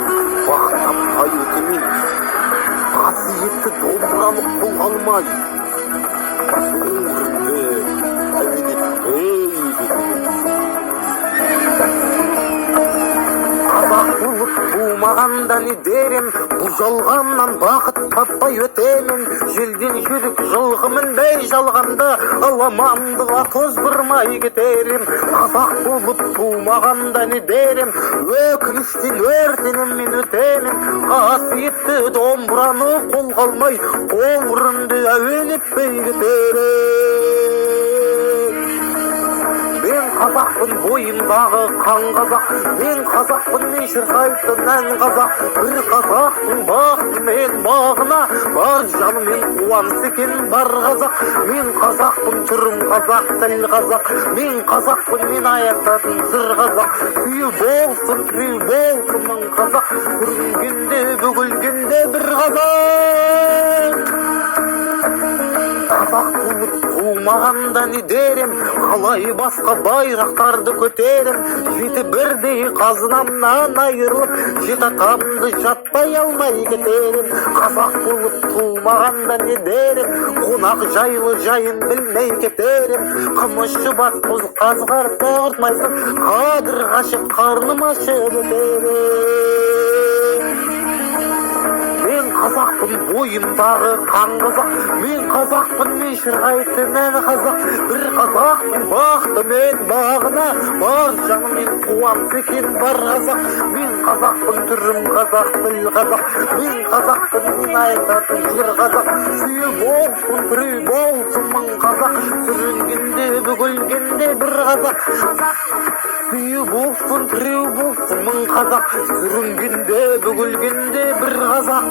жан бақтап тай өтемен, қасиетті домбыраны қолға алмай, өмірімді әуелетпей қазақ болып тумағанда не дерем, бұл жалғаннан бақыт таппай өтемін. Желден жүріп жылғымын бей жалғанда, аламандыға тоздырмай кетерім. Қазақ болып тумағанда не дерем, өкініштен өртенем мен өтемін. Қасиетті домбыраны қолға алмай, қоңырымды әуелетпей кетерім. Мен қазақпын бойымдағы қан қазақ, мен қазақпын мен шырқайтын ән қазақ. Бір қазақтың бақыты мен бағына, бар жанымен қуаныс екен бар қазақ. Мен қазақпын түрім қазақ, тіл қазақ, мен қазақпын мен аятатын жыр қазақ. Күйі болсын, күй болсын мың қазақ, көрінгенде бүгілгенде бір қазақ. Қазақ болып тумағанда не дерем, қалай басқа байрақтарды көтерем. Жеті бірдей қазынамнан айырылып, жеті атамды жатпай алмай кетерем. Қазақ болып тумағанда не дерем, қонақ жайлы жайын білмей кетерем. Қымызшы бас құз қазғар тағыртмайсың, қадір ғашық қарным ашып өтерем. Мен қазақпын бойымдағы қан қазақ, мен қазақпын мен шырқайтын ән қазақ. Бір қазақтың бақыты мен бағына, бар жанымен қуаныс екен бар қазақ. Мен қазақпын түрім қазақ, тіл қазақ, мен қазақпын мен айтатын жыр қазақ. Сүйі болсын, түрі болсын мың қазақ, сүрінгенде бүгілгенде бір қазақ. Сүйі болсын, түрі болсын мың қазақ, сүрінгенде бүгілгенде бір қазақ.